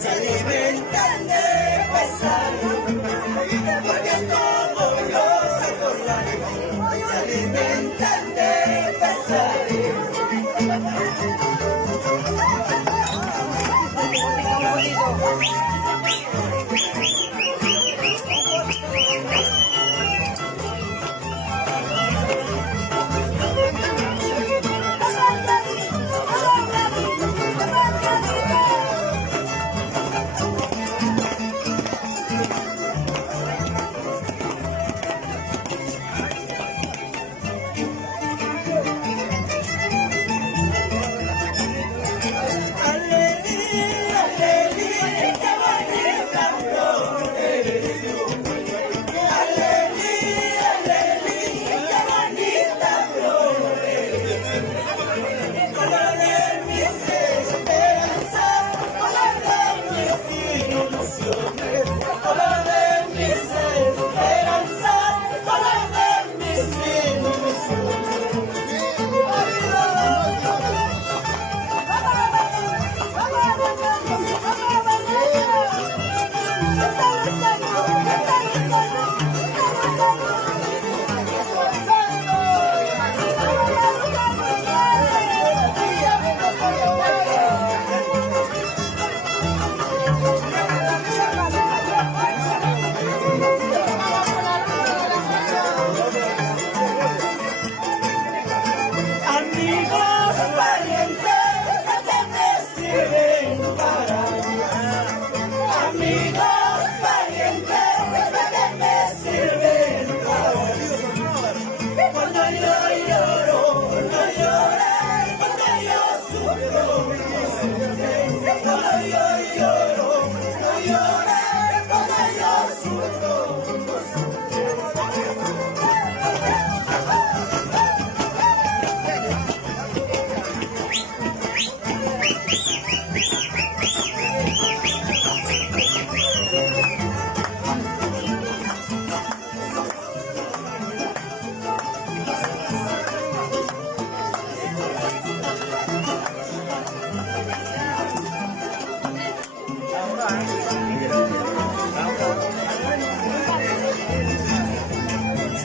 se alimentan de pesar, porque como yo se acordaré, se alimentan de pesar.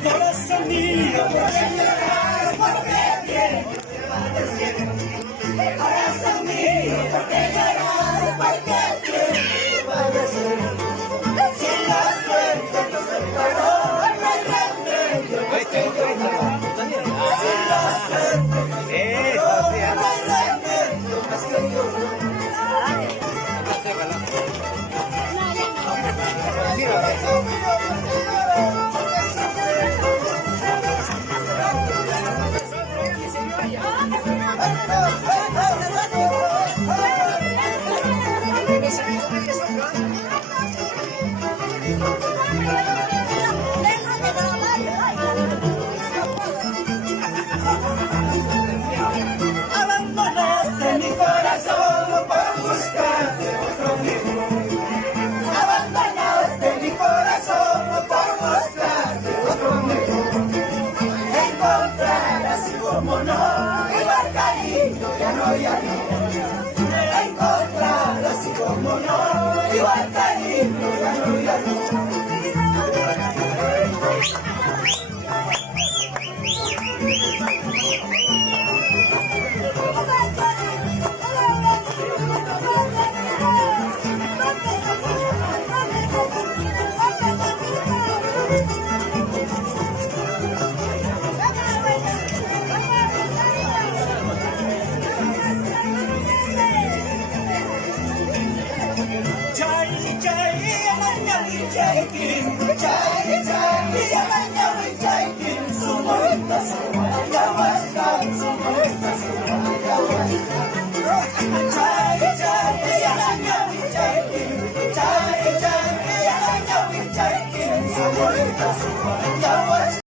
Corazón mío, corazón mío, porque lloras, porque tienes padecer. Si la suerte nos separó, no hay remedio más que llorar. Si la suerte nos separó, no hay remedio más que llorar. Abandonaste mi corazón por buscarte otro amigo. Abandonaste mi corazón por buscarte otro amigo. Encontrar así como no, igual cariño, ya no, ya no. Encontrar así como no, igual cariño, ya no, ya no. Chai, chai, chai, chai, chai, chai,